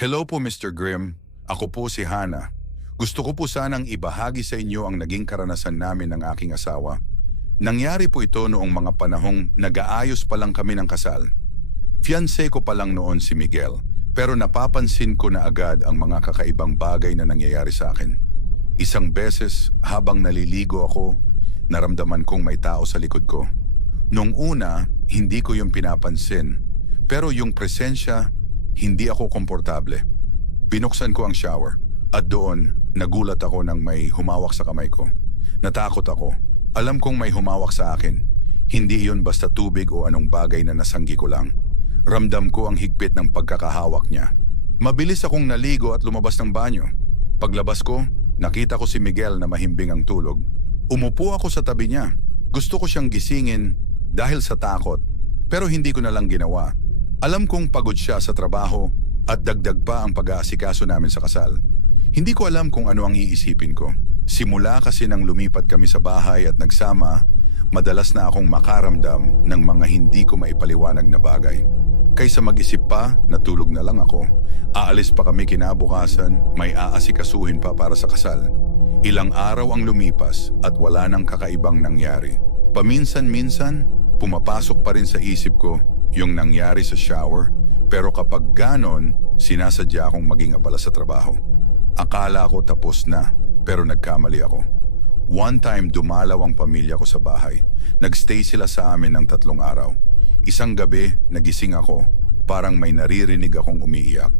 Hello po Mr. Grimm, ako po si Hana. Gusto ko po sanang ibahagi sa inyo ang naging karanasan namin ng aking asawa. Nangyari po ito noong mga panahong nag-aayos pa lang kami ng kasal. Fiancé ko pa lang noon si Miguel, pero napapansin ko na agad ang mga kakaibang bagay na nangyayari sa akin. Isang beses habang naliligo ako, naramdaman kong may tao sa likod ko. Nung una, hindi ko yung pinapansin, pero yung presensya, hindi ako komportable. Binuksan ko ang shower at doon nagulat ako nang may humawak sa kamay ko. Natakot ako. Alam kong may humawak sa akin. Hindi iyon basta tubig o anong bagay na nasanggi ko lang. Ramdam ko ang higpit ng pagkakahawak niya. Mabilis akong naligo at lumabas ng banyo. Paglabas ko, nakita ko si Miguel na mahimbing ang tulog. Umupo ako sa tabi niya. Gusto ko siyang gisingin dahil sa takot, pero hindi ko na lang ginawa. Alam kong pagod siya sa trabaho at dagdag pa ang pag-aasikaso namin sa kasal. Hindi ko alam kung ano ang iisipin ko. Simula kasi nang lumipat kami sa bahay at nagsama, madalas na akong makaramdam ng mga hindi ko maipaliwanag na bagay. Kaysa mag-isip pa, natulog na lang ako. Aalis pa kami kinabukasan, may aasikasuhin pa para sa kasal. Ilang araw ang lumipas at wala nang kakaibang nangyari. Paminsan-minsan, pumapasok pa rin sa isip ko yung nangyari sa shower, pero kapag ganon, sinasadya akong maging abala sa trabaho. Akala ko tapos na, pero nagkamali ako. One time dumalaw ang pamilya ko sa bahay. Nagstay sila sa amin ng 3 araw. Isang gabi, nagising ako, parang may naririnig akong umiiyak.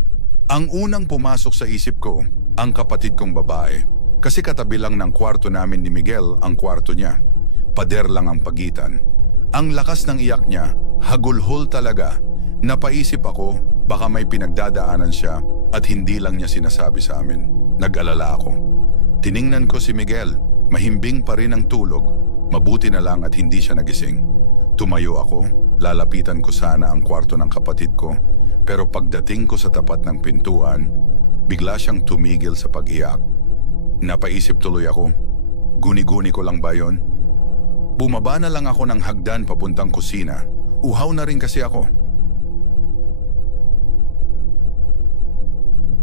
Ang unang pumasok sa isip ko, ang kapatid kong babae. Kasi katabi lang ng kwarto namin ni Miguel ang kwarto niya. Pader lang ang pagitan. Ang lakas ng iyak niya, hagulhol talaga. Napaisip ako, baka may pinagdadaanan siya at hindi lang niya sinasabi sa amin. Nag-alala ako. Tiningnan ko si Miguel, mahimbing pa rin ang tulog. Mabuti na lang at hindi siya nagising. Tumayo ako, lalapitan ko sana ang kwarto ng kapatid ko, pero pagdating ko sa tapat ng pintuan, bigla siyang tumigil sa pag-iyak. Napaisip tuloy ako, guni-guni ko lang ba yon? Bumaba na lang ako ng hagdan papuntang kusina. Uhaw na rin kasi ako.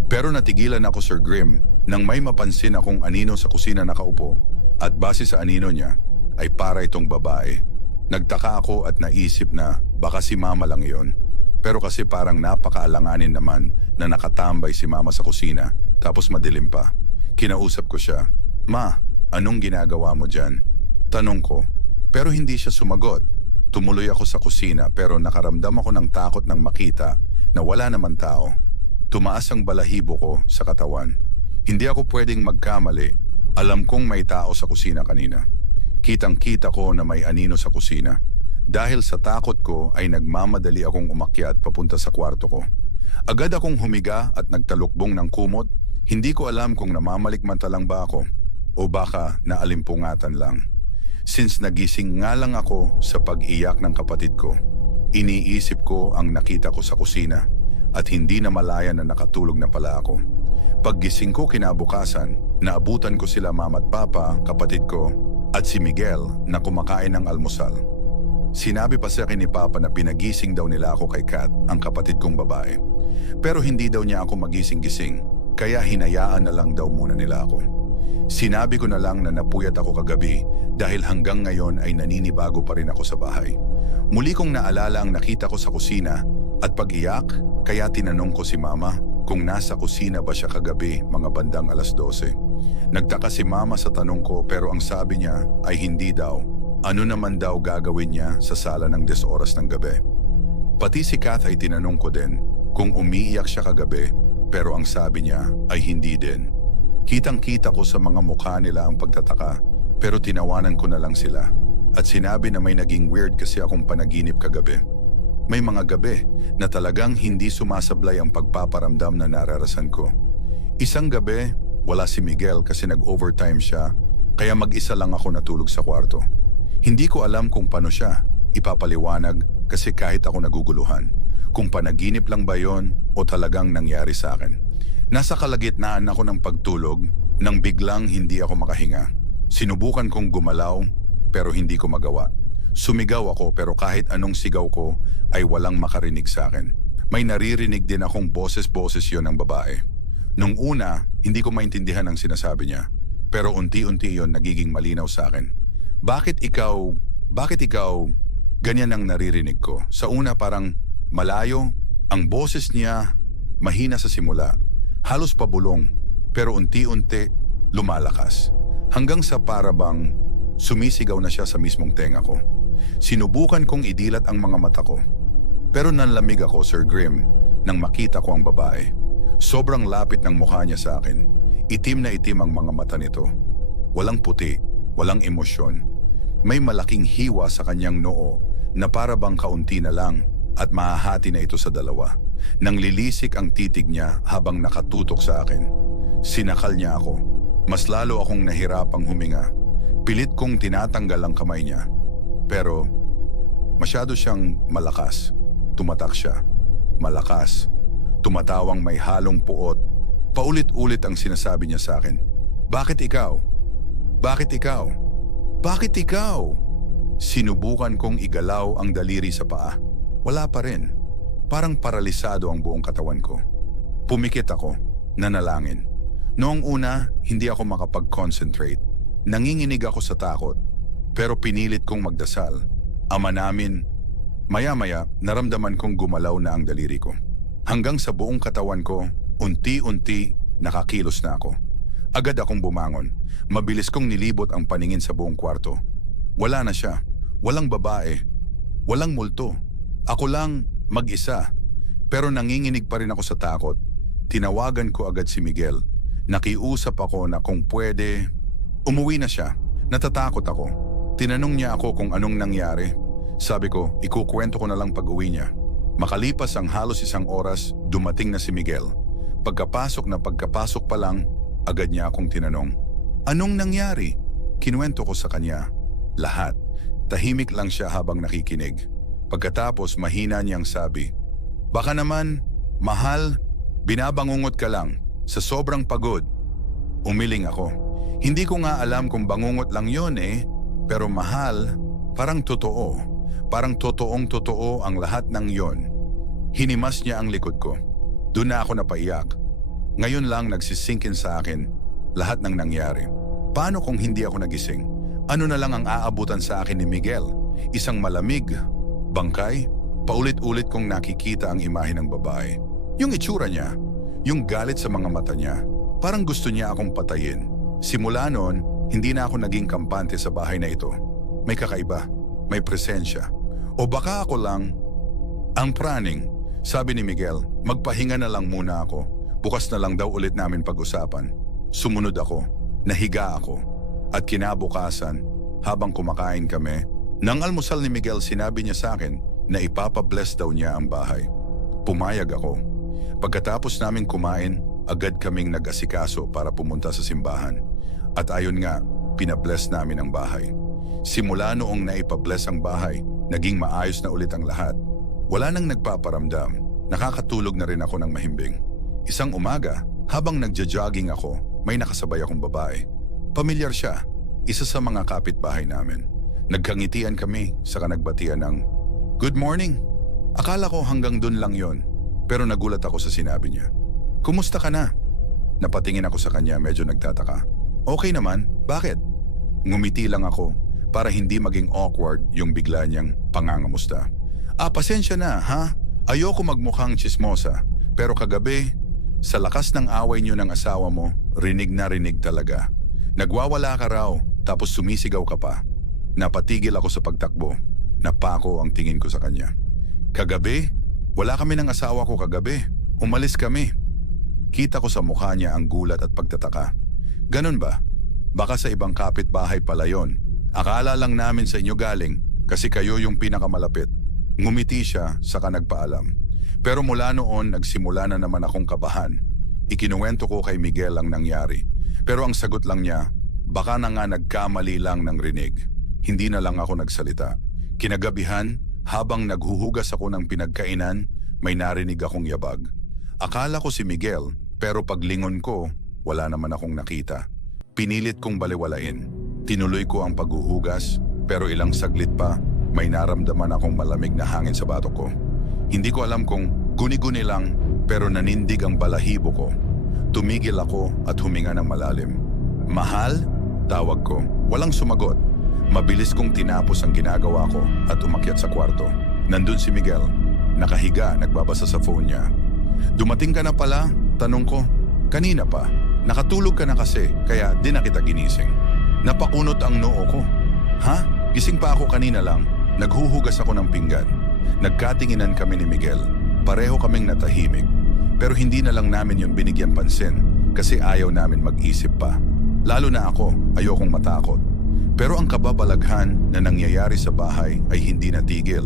Pero natigilan ako, Sir Grimm, nang may mapansin akong anino sa kusina nakaupo at base sa anino niya ay para itong babae. Nagtaka ako at naisip na baka si Mama lang iyon. Pero kasi parang napakaalanganin naman na nakatambay si Mama sa kusina tapos madilim pa. Kinausap ko siya, "Ma, anong ginagawa mo dyan?" Tanong ko, pero hindi siya sumagot. Tumuloy ako sa kusina pero nakaramdam ako ng takot nang makita na wala naman tao. Tumaas ang balahibo ko sa katawan. Hindi ako pwedeng magkamali. Alam kong may tao sa kusina kanina. Kitang-kita ko na may anino sa kusina. Dahil sa takot ko ay nagmamadali akong umakyat papunta sa kwarto ko. Agad akong humiga at nagtalukbong ng kumot. Hindi ko alam kung namamalikmata lang ba ako o baka naalimpungatan lang. Since nagising nga lang ako sa pag-iyak ng kapatid ko, iniisip ko ang nakita ko sa kusina at hindi na malaya na nakatulog na pala ako. Paggising ko kinabukasan, naabutan ko sila Mama at Papa, kapatid ko, at si Miguel na kumakain ng almusal. Sinabi pa sa akin ni Papa na pinagising daw nila ako kay Kat, ang kapatid kong babae. Pero hindi daw niya ako magising-gising, kaya hinayaan na lang daw muna nila ako. Sinabi ko na lang na napuyat ako kagabi dahil hanggang ngayon ay naninibago pa rin ako sa bahay. Muli kong naalala ang nakita ko sa kusina at pag-iyak, kaya tinanong ko si Mama kung nasa kusina ba siya kagabi mga bandang 12:00. Nagtaka si Mama sa tanong ko pero ang sabi niya ay hindi daw. Ano naman daw gagawin niya sa sala ng 10 oras ng gabi? Pati si Kath ay tinanong ko din kung umiiyak siya kagabi pero ang sabi niya ay hindi din. Kitang-kita ko sa mga mukha nila ang pagtataka pero tinawanan ko na lang sila at sinabi na may naging weird kasi akong panaginip kagabi. May mga gabi na talagang hindi sumasablay ang pagpaparamdam na nararasan ko. Isang gabi, wala si Miguel kasi nag-overtime siya kaya mag-isa lang ako natulog sa kwarto. Hindi ko alam kung paano siya ipapaliwanag kasi kahit ako naguguluhan. Kung panaginip lang ba yon o talagang nangyari sa akin. Nasa kalagitnaan ako ng pagtulog nang biglang hindi ako makahinga. Sinubukan kong gumalaw pero hindi ko magawa. Sumigaw ako pero kahit anong sigaw ko ay walang makarinig sa akin. May naririnig din akong boses-boses yon ng babae. Nung una, hindi ko maintindihan ang sinasabi niya. Pero unti-unti yon nagiging malinaw sa akin. Bakit ikaw, ganyan ang naririnig ko? Sa una parang malayo, ang boses niya mahina sa simula, halos pabulong, pero unti-unti lumalakas. Hanggang sa parabang sumisigaw na siya sa mismong tenga ko. Sinubukan kong idilat ang mga mata ko. Pero nanlamig ako, Sir Grim, nang makita ko ang babae. Sobrang lapit ng mukha niya sa akin. Itim na itim ang mga mata nito. Walang puti, walang emosyon. May malaking hiwa sa kanyang noo na para bang kaunti na lang at mahahati na ito sa dalawa. Nang lilisik ang titig niya habang nakatutok sa akin. Sinakal niya ako. Mas lalo akong nahirapang huminga. Pilit kong tinatanggal ang kamay niya. Pero masyado siyang malakas. Tumatak siya. Malakas. Tumatawang may halong puot. Paulit-ulit ang sinasabi niya sa akin. Bakit ikaw? Bakit ikaw? Bakit ikaw? Sinubukan kong igalaw ang daliri sa paa. Wala pa rin. Parang paralisado ang buong katawan ko. Pumikit ako. Nanalangin. Noong una, hindi ako makapag-concentrate. Nanginginig ako sa takot. Pero pinilit kong magdasal. Ama namin. Maya-maya, naramdaman kong gumalaw na ang daliri ko. Hanggang sa buong katawan ko, unti-unti nakakilos na ako. Agad akong bumangon. Mabilis kong nilibot ang paningin sa buong kwarto. Wala na siya. Walang babae. Walang multo. Ako lang mag-isa. Pero nanginginig pa rin ako sa takot. Tinawagan ko agad si Miguel. Nakiusap ako na kung pwede. Umuwi na siya. Natatakot ako. Tinanong niya ako kung anong nangyari. Sabi ko, ikukwento ko na lang pag-uwi niya. Makalipas ang halos 1 oras, dumating na si Miguel. Pagkapasok pa lang, agad niya akong tinanong. Anong nangyari? Kinuwento ko sa kanya. Lahat. Tahimik lang siya habang nakikinig. Pagkatapos mahina niyang sabi, baka naman, mahal, binabangungot ka lang sa sobrang pagod. Umiling ako. Hindi ko nga alam kung bangungot lang yon pero mahal, parang totoo. Parang totoong-totoo ang lahat ng yon. Hinimas niya ang likod ko. Doon na ako napaiyak. Ngayon lang nagsisinkin sa akin lahat ng nangyari. Paano kung hindi ako nagising? Ano na lang ang aabutan sa akin ni Miguel? Isang malamig, bangkay? Paulit-ulit kong nakikita ang imahe ng babae. Yung itsura niya, yung galit sa mga mata niya, parang gusto niya akong patayin. Simula noon, hindi na ako naging kampante sa bahay na ito. May kakaiba, may presensya. O baka ako lang ang praning. Sabi ni Miguel, magpahinga na lang muna ako. Bukas na lang daw ulit namin pag-usapan. Sumunod ako, nahiga ako. At kinabukasan, habang kumakain kami, nang almusal ni Miguel sinabi niya sa akin na ipapabless daw niya ang bahay. Pumayag ako. Pagkatapos namin kumain, agad kaming nag-asikaso para pumunta sa simbahan. At ayon nga, pinabless namin ang bahay. Simula noong naipabless ang bahay, naging maayos na ulit ang lahat. Wala nang nagpaparamdam. Nakakatulog na rin ako ng mahimbing. Isang umaga, habang nagja-jogging ako, may nakasabay akong babae. Pamilyar siya, isa sa mga kapitbahay namin. Nagkangitian kami sa nagbatian ng, "Good morning." Akala ko hanggang dun lang yon, pero nagulat ako sa sinabi niya. "Kumusta ka na?" Napatingin ako sa kanya, medyo nagtataka. "Okay naman, bakit?" Ngumiti lang ako para hindi maging awkward yung bigla niyang pangangamusta. Pasensya na, ha? Ayoko magmukhang tsismosa, pero kagabi, sa lakas ng away niyo ng asawa mo, rinig na rinig talaga. Nagwawala ka raw, tapos sumisigaw ka pa. Napatigil ako sa pagtakbo. Napako ang tingin ko sa kanya. Kagabi? Wala kami ng asawa ko kagabi. Umalis kami. Kita ko sa mukha niya ang gulat at pagtataka. Ganun ba? Baka sa ibang kapitbahay pala yon. Akala lang namin sa inyo galing kasi kayo yung pinakamalapit. Ngumiti siya saka nagpaalam. Pero mula noon nagsimula na naman akong kabahan. Ikinuwento ko kay Miguel ang nangyari. Pero ang sagot lang niya, baka na nga nagkamali lang ng rinig. Hindi na lang ako nagsalita. Kinagabihan, habang naghuhugas ako ng pinagkainan, may narinig akong yabag. Akala ko si Miguel, pero paglingon ko, wala naman akong nakita. Pinilit kong baliwalain. Tinuloy ko ang paghuhugas, pero ilang saglit pa, may naramdaman akong malamig na hangin sa batok ko. Hindi ko alam kung Guni-guni lang pero nanindig ang balahibo ko. Tumigil ako at huminga ng malalim. Mahal? Tawag ko. Walang sumagot. Mabilis kong tinapos ang ginagawa ko at umakyat sa kwarto. Nandun si Miguel. Nakahiga, nagbabasa sa phone niya. Dumating ka na pala? Tanong ko. Kanina pa. Nakatulog ka na kasi, kaya di na kita ginising. Napakunot ang noo ko. Ha? Gising pa ako kanina lang. Naghuhugas ako ng pinggan. Nagkatinginan kami ni Miguel. Pareho kaming natahimik. Pero hindi na lang namin yung binigyan pansin kasi ayaw namin mag-isip pa. Lalo na ako, ayokong matakot. Pero ang kababalaghan na nangyayari sa bahay ay hindi natigil.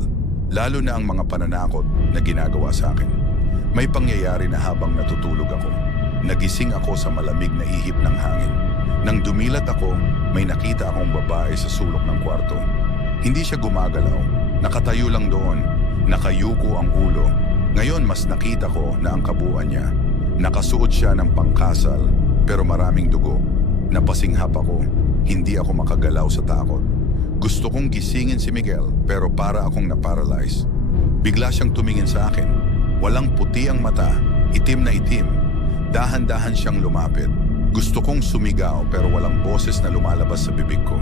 Lalo na ang mga pananakot na ginagawa sa akin. May pangyayari na habang natutulog ako. Nagising ako sa malamig na ihip ng hangin. Nang dumilat ako, may nakita akong babae sa sulok ng kwarto. Hindi siya gumagalaw. Nakatayo lang doon. Nakayuko ang ulo. Ngayon mas nakita ko na ang kabuuan niya. Nakasuot siya ng pangkasal pero maraming dugo. Napasinghap ako. Hindi ako makagalaw sa takot. Gusto kong gisingin si Miguel pero para akong naparalyze. Bigla siyang tumingin sa akin. Walang puti ang mata, itim na itim. Dahan-dahan siyang lumapit. Gusto kong sumigaw pero walang boses na lumalabas sa bibig ko.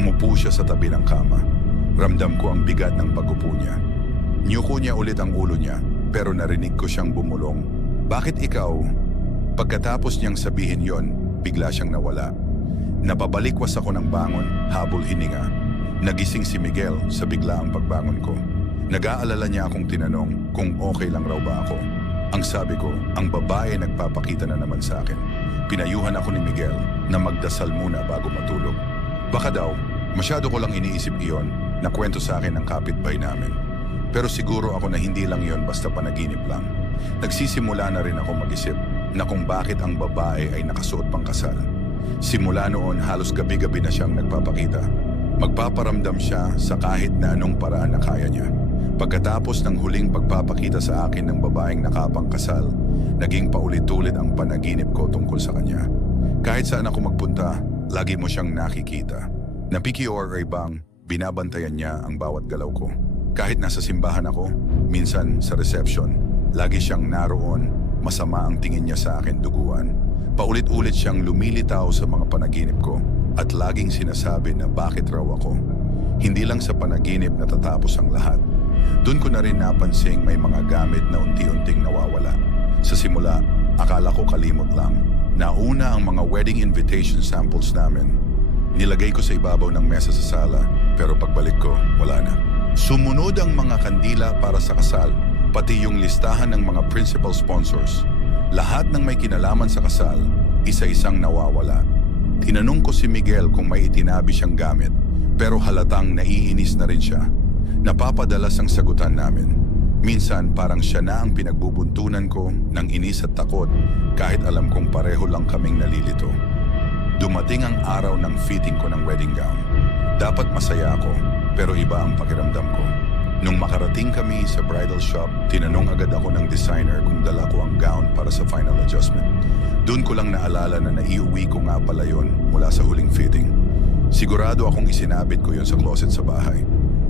Umupo siya sa tabi ng kama. Ramdam ko ang bigat ng pag-upo niya. Niyuko niya ulit ang ulo niya pero narinig ko siyang bumulong. Bakit ikaw? Pagkatapos niyang sabihin yon, bigla siyang nawala. Napabalikwas ako ng bangon, habol hininga. Nagising si Miguel sa biglaang pagbangon ko. Nag-aalala niya akong tinanong kung okay lang raw ba ako. Ang sabi ko, ang babae nagpapakita na naman sa akin. Pinayuhan ako ni Miguel na magdasal muna bago matulog. Baka daw, masyado ko lang iniisip iyon na kwento sa akin ng kapitbahay namin. Pero siguro ako na hindi lang yon basta panaginip lang. Nagsisimula na rin ako mag-isip na kung bakit ang babae ay nakasuot pang kasal. Simula noon halos gabi-gabi na siyang nagpapakita. Magpaparamdam siya sa kahit na anong paraan na kaya niya. Pagkatapos ng huling pagpapakita sa akin ng babaeng nakapangkasal, naging paulit-ulit ang panaginip ko tungkol sa kanya. Kahit saan ako magpunta, lagi mo siyang nakikita. Napikior ay bang binabantayan niya ang bawat galaw ko. Kahit nasa simbahan ako, minsan sa reception, lagi siyang naroon, masama ang tingin niya sa akin duguan. Paulit-ulit siyang lumilitaw sa mga panaginip ko at laging sinasabi na bakit raw ako. Hindi lang sa panaginip natatapos ang lahat. Doon ko na rin napansing may mga gamit na unti-unting nawawala. Sa simula, akala ko kalimot lang. Nauna ang mga wedding invitation samples namin. Nilagay ko sa ibabaw ng mesa sa sala, pero pagbalik ko, wala na. Sumunod ang mga kandila para sa kasal, pati yung listahan ng mga principal sponsors. Lahat ng may kinalaman sa kasal, isa-isang nawawala. Tinanong ko si Miguel kung may itinabi siyang gamit, pero halatang naiinis na rin siya. Napapadalas ang sagutan namin. Minsan parang siya na ang pinagbubuntunan ko ng inis at takot kahit alam kong pareho lang kaming nalilito. Dumating ang araw ng fitting ko ng wedding gown. Dapat masaya ako, pero iba ang pakiramdam ko. Nung makarating kami sa bridal shop, tinanong agad ako ng designer kung dala ko ang gown para sa final adjustment. Doon ko lang naalala na naiuwi ko nga pala yun mula sa huling fitting. Sigurado akong isinabit ko yun sa closet sa bahay.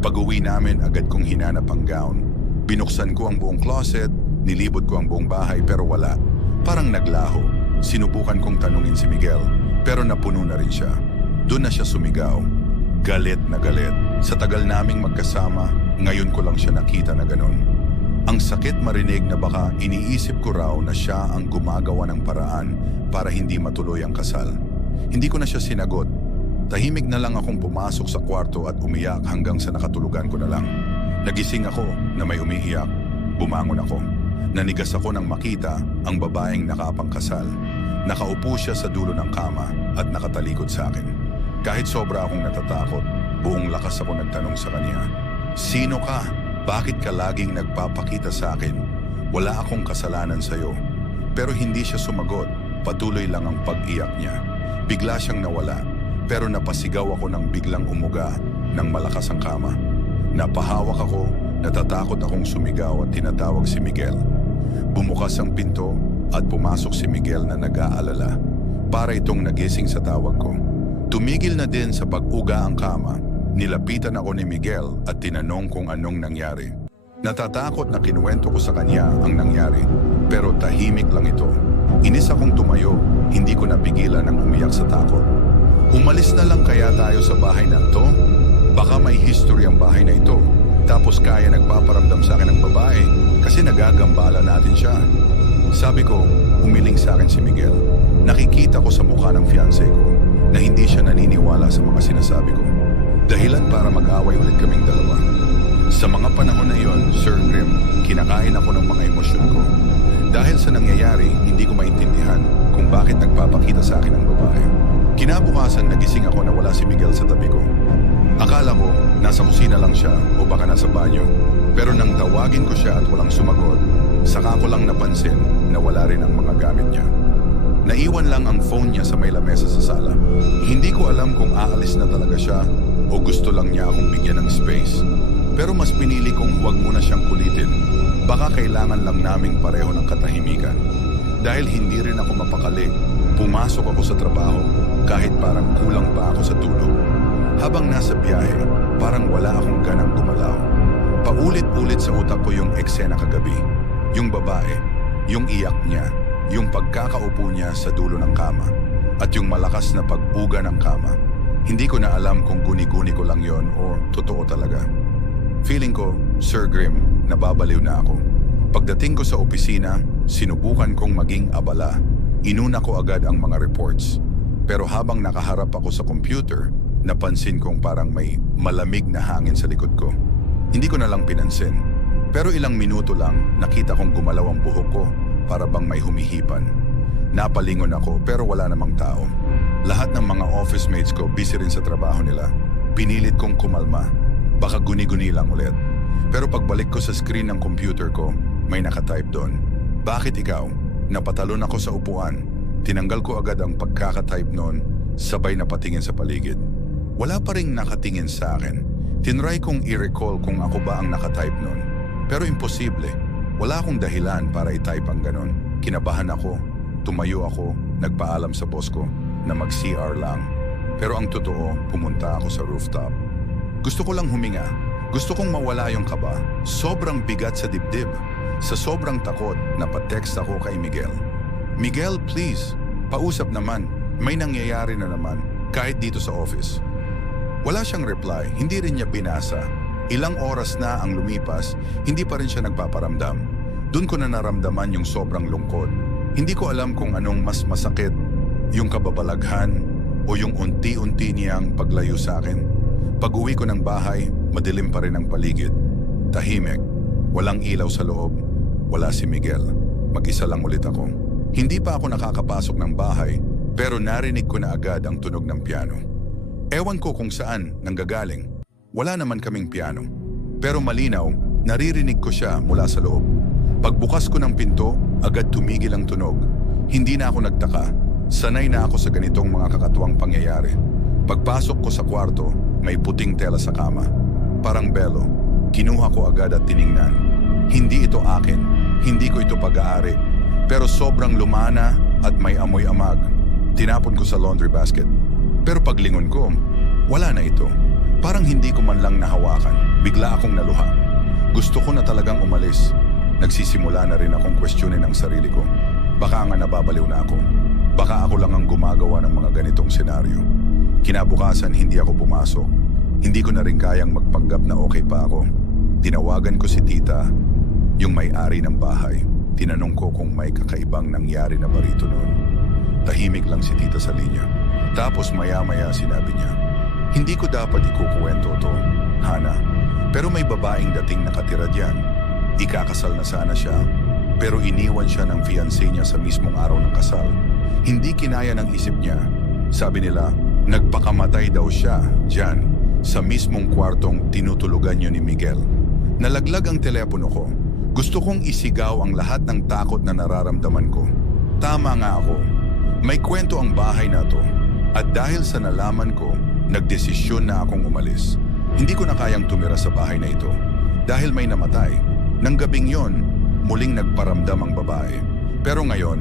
Pag-uwi namin, agad kong hinanap ang gown. Binuksan ko ang buong closet, nilibot ko ang buong bahay pero wala. Parang naglaho. Sinubukan kong tanungin si Miguel, pero napuno na rin siya. Doon na siya sumigaw. Galit na galit. Sa tagal naming magkasama, ngayon ko lang siya nakita na ganon. Ang sakit marinig na baka iniisip ko raw na siya ang gumagawa ng paraan para hindi matuloy ang kasal. Hindi ko na siya sinagot. Tahimik na lang akong pumasok sa kwarto at umiyak hanggang sa nakatulugan ko na lang. Nagising ako na may umiiyak. Bumangon ako. Nanigas ako nang makita ang babaeng nakapangkasal. Nakaupo siya sa dulo ng kama at nakatalikod sa akin. Kahit sobra akong natatakot, buong lakas ako nagtanong sa kanya. Sino ka? Bakit ka laging nagpapakita sa akin? Wala akong kasalanan sa'yo. Pero hindi siya sumagot. Patuloy lang ang pag-iyak niya. Bigla siyang nawala. Pero napasigaw ako nang biglang umuga ng malakas ang kama. Napahawak ako, natatakot akong sumigaw at tinatawag si Miguel. Bumukas ang pinto at pumasok si Miguel na nag-aalala. Para itong nagising sa tawag ko. Tumigil na din sa pag-uga ang kama. Nilapitan ako ni Miguel at tinanong kung anong nangyari. Natatakot na kinuwento ko sa kanya ang nangyari, pero tahimik lang ito. Inis akong tumayo, hindi ko napigilan ang umiyak sa takot. Umalis na lang kaya tayo sa bahay na to? Baka may history ang bahay na ito. Tapos kaya nagpaparamdam sa akin ng babae kasi nagagambala natin siya. Sabi ko, umiling sa akin si Miguel. Nakikita ko sa mukha ng fiancé ko na hindi siya naniniwala sa mga sinasabi ko. Dahilan para mag-away ulit kaming dalawa. Sa mga panahon na yon, Sir Grim, kinakain ako ng mga emosyon ko. Dahil sa nangyayari, hindi ko maintindihan kung bakit nagpapakita sa akin ang babae. Kinabukasan, nagising ako na wala si Miguel sa tabi ko. Akala ko, nasa kusina lang siya o baka nasa banyo. Pero nang tawagin ko siya at walang sumagot, saka ko lang napansin na wala rin ang mga gamit niya. Naiwan lang ang phone niya sa may lamesa sa sala. Hindi ko alam kung aalis na talaga siya o gusto lang niya akong bigyan ng space. Pero mas pinili kong huwag muna siyang kulitin. Baka kailangan lang naming pareho ng katahimikan. Dahil hindi rin ako mapakali, pumasok ako sa trabaho kahit parang kulang pa ako sa tulog. Habang nasa biyahe, parang wala akong ganang gumalaw. Paulit-ulit sa utak ko yung eksena kagabi. Yung babae, yung iyak niya, yung pagkakaupo niya sa dulo ng kama, at yung malakas na pag-uga ng kama. Hindi ko na alam kung guni-guni ko lang yon o totoo talaga. Feeling ko, Sir Grim, nababaliw na ako. Pagdating ko sa opisina, sinubukan kong maging abala. Inuna ko agad ang mga reports. Pero habang nakaharap ako sa computer, napansin kong parang may malamig na hangin sa likod ko. Hindi ko na lang pinansin. Pero ilang minuto lang, nakita kong gumalaw ang buhok ko para bang may humihipan. Napalingon ako pero wala namang tao. Lahat ng mga office mates ko busy rin sa trabaho nila. Pinilit kong kumalma. Baka guni-guni lang ulit. Pero pagbalik ko sa screen ng computer ko, may nakatype doon. Bakit ikaw? Napatalon ako sa upuan. Tinanggal ko agad ang pagkakatype noon, sabay na patingin sa paligid. Wala pa ring nakatingin sa akin. Tinry kong i-recall kung ako ba ang nakatype noon. Pero imposible. Wala akong dahilan para i-type ang ganon. Kinabahan ako, tumayo ako, nagpaalam sa boss ko na mag-CR lang. Pero ang totoo, pumunta ako sa rooftop. Gusto ko lang huminga. Gusto kong mawala yung kaba. Sobrang bigat sa dibdib. Sa sobrang takot, napatext ako kay Miguel. Miguel, please, pausap naman. May nangyayari na naman, kahit dito sa office. Wala siyang reply, hindi rin niya binasa. Ilang oras na ang lumipas, hindi pa rin siya nagpaparamdam. Doon ko na naramdaman yung sobrang lungkot. Hindi ko alam kung anong mas masakit, yung kababalaghan o yung unti-unti niyang paglayo sa akin. Pag-uwi ko ng bahay, madilim pa rin ang paligid. Tahimik, walang ilaw sa loob, wala si Miguel. Mag-isa lang ulit ako. Hindi pa ako nakakapasok ng bahay, pero narinig ko na agad ang tunog ng piano. Ewan ko kung saan nanggagaling. Wala naman kaming piano. Pero malinaw, naririnig ko siya mula sa loob. Pagbukas ko ng pinto, agad tumigil ang tunog. Hindi na ako nagtaka. Sanay na ako sa ganitong mga kakatuwang pangyayari. Pagpasok ko sa kwarto, may puting tela sa kama. Parang belo. Kinuha ko agad at tiningnan. Hindi ito akin. Hindi ko ito pag-aari. Pero sobrang lumana at may amoy amag. Tinapon ko sa laundry basket. Pero paglingon ko, wala na ito. Parang hindi ko man lang nahawakan. Bigla akong naluha. Gusto ko na talagang umalis. Nagsisimula na rin akong questionin ang sarili ko. Baka nga nababaliw na ako. Baka ako lang ang gumagawa ng mga ganitong senaryo. Kinabukasan, hindi ako pumasok. Hindi ko na rin kayang magpanggap na okay pa ako. Tinawagan ko si tita, yung may-ari ng bahay. Tinanong ko kung may kakaibang nangyari na ba rito noon. Tahimik lang si tita sa linya. Tapos maya-maya sinabi niya, hindi ko dapat ikukuwento to, Hana. Pero may babaeng dating nakatira diyan. Ikakasal na sana siya. Pero iniwan siya ng fiancé niya sa mismong araw ng kasal. Hindi kinaya ng isip niya. Sabi nila, nagpakamatay daw siya diyan sa mismong kwartong tinutulugan niyo ni Miguel. Nalaglag ang telepono ko. Gusto kong isigaw ang lahat ng takot na nararamdaman ko. Tama nga ako. May kwento ang bahay na to. At dahil sa nalaman ko, nagdesisyon na akong umalis. Hindi ko na kayang tumira sa bahay na ito. Dahil may namatay. Nang gabing yon, muling nagparamdam ang babae. Pero ngayon,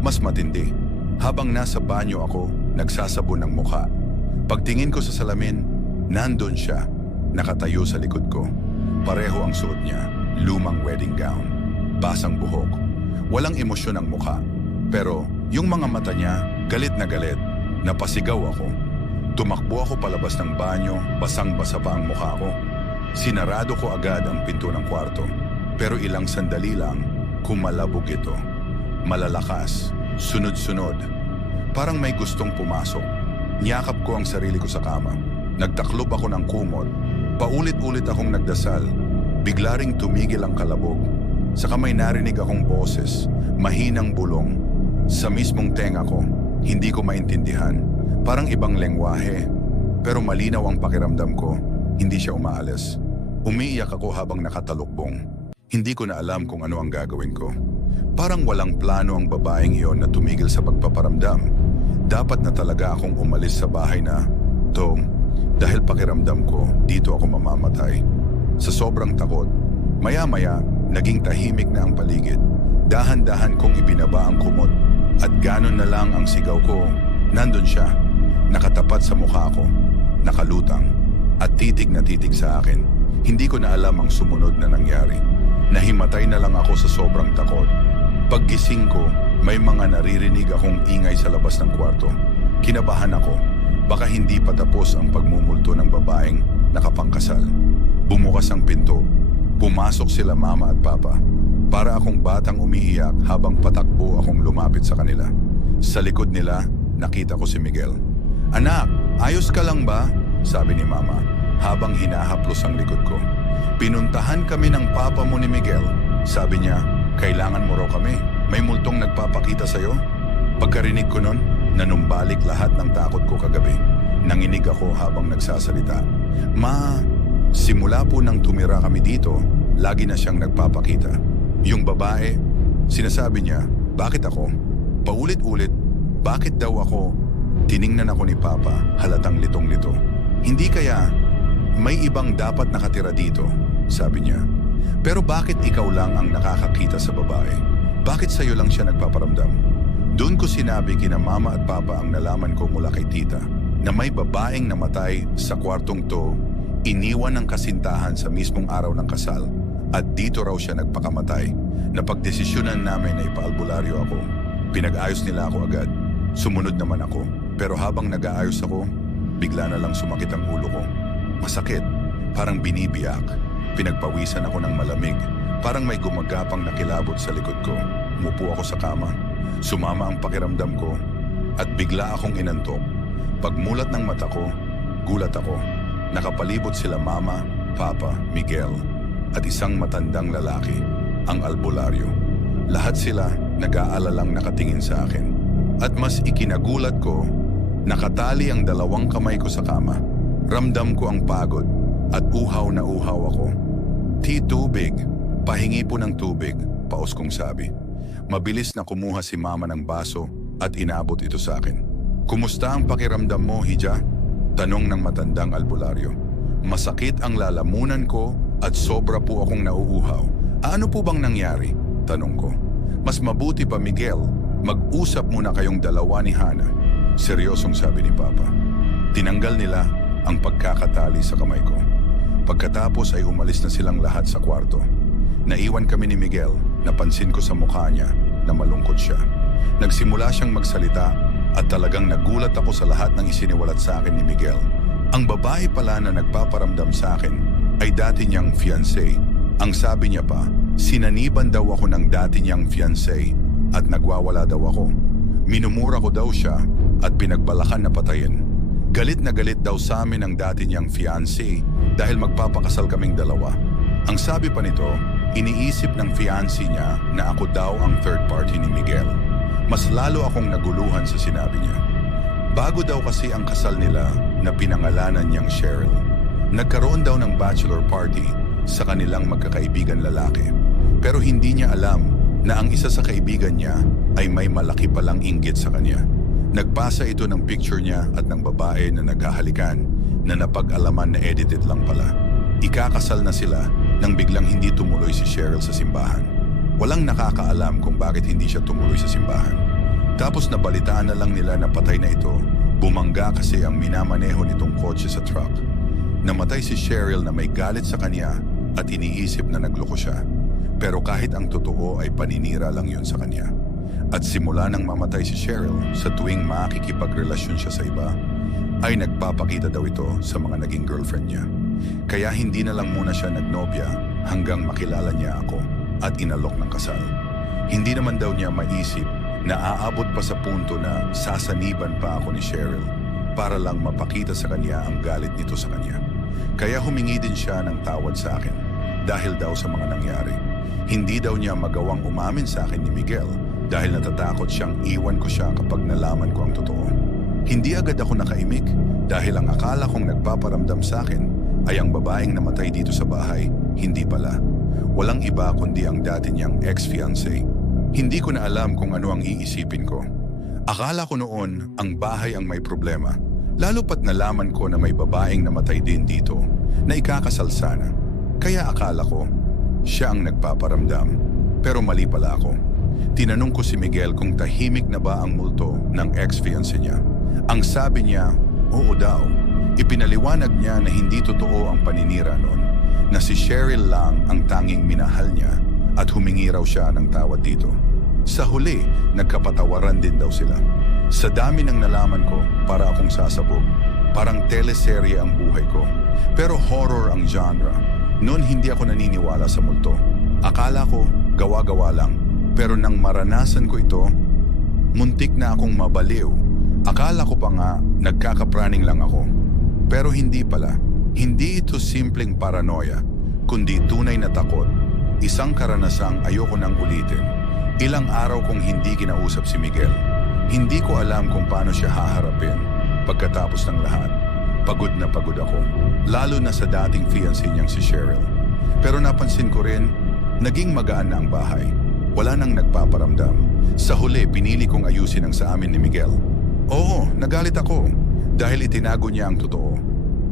mas matindi. Habang nasa banyo ako, nagsasabon ng mukha. Pagtingin ko sa salamin, nandun siya, nakatayo sa likod ko. Pareho ang suot niya, lumang wedding gown, basang buhok. Walang emosyon ang mukha. Pero yung mga mata niya, galit na galit. Napasigaw ako. Tumakbo ako palabas ng banyo, basang-basa pa ang mukha ko. Sinarado ko agad ang pinto ng kwarto. Pero ilang sandali lang, kumalabog ito. Malalakas, sunod-sunod. Parang may gustong pumasok. Niyakap ko ang sarili ko sa kama. Nagtaklob ako ng kumot. Paulit-ulit akong nagdasal. Bigla ring tumigil ang kalabog. Saka may narinig akong boses, mahinang bulong. Sa mismong tenga ko, hindi ko maintindihan. Parang ibang lengwahe. Pero malinaw ang pakiramdam ko, hindi siya umaalis. Umiiyak ako habang nakatalukbong. Hindi ko na alam kung ano ang gagawin ko. Parang walang plano ang babaeng iyon na tumigil sa pagpaparamdam. Dapat na talaga akong umalis sa bahay na to dahil pakiramdam ko dito ako mamamatay. Sa sobrang takot, maya-maya naging tahimik na ang paligid. Dahan-dahan kong ibinaba ang kumot at ganon na lang ang sigaw ko. Nandun siya, nakatapat sa mukha ko, nakalutang at titig na titig sa akin. Hindi ko na alam ang sumunod na nangyari. Nahimatay na lang ako sa sobrang takot. Paggising ko, may mga naririnig akong ingay sa labas ng kwarto. Kinabahan ako, baka hindi pa tapos ang pagmumulto ng babaeng nakapangkasal. Bumukas ang pinto. Pumasok sila mama at papa. Para akong batang umiiyak habang patakbo akong lumapit sa kanila. Sa likod nila, nakita ko si Miguel. "Anak, ayos ka lang ba?" sabi ni mama habang hinahaplos ang likod ko. "Pinuntahan kami ng papa mo ni Miguel. Sabi niya, kailangan mo raw kami. May multong nagpapakita sa'yo." Pagkarinig ko nun, nanumbalik lahat ng takot ko kagabi. Nanginig ako habang nagsasalita. "Ma, simula po nang tumira kami dito, lagi na siyang nagpapakita. Yung babae, sinasabi niya, bakit ako? Paulit-ulit, bakit daw ako?" Tiningnan ako ni Papa, halatang litong-lito. "Hindi kaya, may ibang dapat nakatira dito," sabi niya. "Pero bakit ikaw lang ang nakakakita sa babae? Bakit sa'yo lang siya nagpaparamdam?" Doon ko sinabi kina Mama at Papa ang nalaman ko mula kay Tita na may babaeng namatay sa kwartong to, iniwan ng kasintahan sa mismong araw ng kasal at dito raw siya nagpakamatay. Napagdesisyonan namin na ipaalbularyo ako. Pinag-ayos nila ako agad. Sumunod naman ako. Pero habang nag-aayos ako, bigla na lang sumakit ang ulo ko. Masakit, parang binibiyak. Pinagpawisan ako ng malamig. Parang may gumagapang nakilabot sa likod ko. Umupo ako sa kama. Sumama ang pakiramdam ko at bigla akong inantok. Pagmulat ng mata ko, gulat ako. Nakapalibot sila Mama, Papa, Miguel at isang matandang lalaki, ang albularyo. Lahat sila nag-aalalang nakatingin sa akin. At mas ikinagulat ko, nakatali ang dalawang kamay ko sa kama. Ramdam ko ang pagod at uhaw na uhaw ako. Tubig. Pahingi po ng tubig, paos kong sabi. Mabilis na kumuha si Mama ng baso at inabot ito sa akin. "Kumusta ang pakiramdam mo, Hija?" tanong ng matandang albularyo. "Masakit ang lalamunan ko at sobra po akong nauuhaw." "Ano po bang nangyari?" tanong ko. "Mas mabuti pa, Miguel, mag-usap muna kayong dalawa ni Hana," seryosong sabi ni Papa. Tinanggal nila ang pagkakatali sa kamay ko. Pagkatapos ay umalis na silang lahat sa kwarto. Naiwan kami ni Miguel, napansin ko sa mukha niya na malungkot siya. Nagsimula siyang magsalita at talagang nagulat ako sa lahat ng isiniwalat sa akin ni Miguel. Ang babae pala na nagpaparamdam sa akin ay dati niyang fiancé. Ang sabi niya pa, sinaniban daw ako ng dati niyang fiancé at nagwawala daw ako. Minumura ko daw siya at pinagbalakan na patayin. Galit na galit daw sa amin ang dati niyang fiancé dahil magpapakasal kaming dalawa. Ang sabi pa nito, iniisip ng fiancé niya na ako daw ang third party ni Miguel. Mas lalo akong naguluhan sa sinabi niya. Bago daw kasi ang kasal nila na pinangalanan niyang Cheryl. Nagkaroon daw ng bachelor party sa kanilang magkakaibigan lalaki. Pero hindi niya alam na ang isa sa kaibigan niya ay may malaki palang inggit sa kanya. Nagpasa ito ng picture niya at ng babae na naghahalikan na napag-alaman na edited lang pala. Ikakasal na sila nang biglang hindi tumuloy si Cheryl sa simbahan. Walang nakakaalam kung bakit hindi siya tumuloy sa simbahan. Tapos nabalitaan na lang nila na patay na ito. Bumangga kasi ang minamaneho nitong kotse sa truck. Namatay si Cheryl na may galit sa kanya at iniisip na nagloko siya. Pero kahit ang totoo ay paninira lang yun sa kanya. At simula nang mamatay si Cheryl sa tuwing makikipagrelasyon siya sa iba, ay nagpapakita daw ito sa mga naging girlfriend niya. Kaya hindi na lang muna siya nagnobya hanggang makilala niya ako at inalok ng kasal. Hindi naman daw niya maisip na aabot pa sa punto na sasaniban pa ako ni Cheryl para lang mapakita sa kanya ang galit nito sa kanya. Kaya humingi din siya ng tawad sa akin dahil daw sa mga nangyari. Hindi daw niya magawang umamin sa akin ni Miguel dahil natatakot siyang iwan ko siya kapag nalaman ko ang totoo. Hindi agad ako nakaimik dahil ang akala kong nagpaparamdam sa akin ay ang babaeng namatay dito sa bahay, hindi pala. Walang iba kundi ang dati niyang ex-fiancé. Hindi ko na alam kung ano ang iisipin ko. Akala ko noon ang bahay ang may problema, lalo pat nalaman ko na may babaeng namatay din dito na ikakasal sana. Kaya akala ko siya ang nagpaparamdam, pero mali pala ako. Tinanong ko si Miguel kung tahimik na ba ang multo ng ex-fiancé niya. Ang sabi niya, oo daw. Ipinaliwanag niya na hindi totoo ang paninira noon, na si Cheryl lang ang tanging minahal niya at humingi raw siya ng tawad dito. Sa huli, nagkapatawaran din daw sila. Sa dami ng nalaman ko, para akong sasabog. Parang teleserye ang buhay ko. Pero horror ang genre. Noon hindi ako naniniwala sa multo. Akala ko, gawa-gawa lang. Pero nang maranasan ko ito, muntik na akong mabaliw. Akala ko pa nga, nagkakapraning lang ako. Pero hindi pala. Hindi ito simpleng paranoia, kundi tunay na takot. Isang karanasang ayoko nang ulitin. Ilang araw kong hindi kinausap si Miguel. Hindi ko alam kung paano siya haharapin. Pagkatapos ng lahat, pagod na pagod ako. Lalo na sa dating fiancé niyang si Cheryl. Pero napansin ko rin, naging magaan na ang bahay. Wala nang nagpaparamdam. Sa huli, pinili kong ayusin ang sa amin ni Miguel. Oo, nagalit ako dahil itinago niya ang totoo.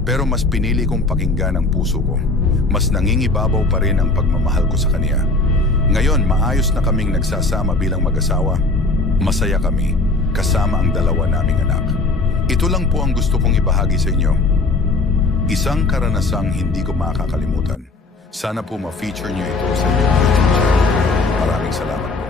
Pero mas pinili kong pakinggan ang puso ko. Mas nangingibabaw pa rin ang pagmamahal ko sa kanya. Ngayon, maayos na kaming nagsasama bilang mag-asawa. Masaya kami, kasama ang dalawa naming anak. Ito lang po ang gusto kong ibahagi sa inyo. Isang karanasang hindi ko makakalimutan. Sana po ma-feature niyo ito sa inyong YouTube channel. Maraming salamat po.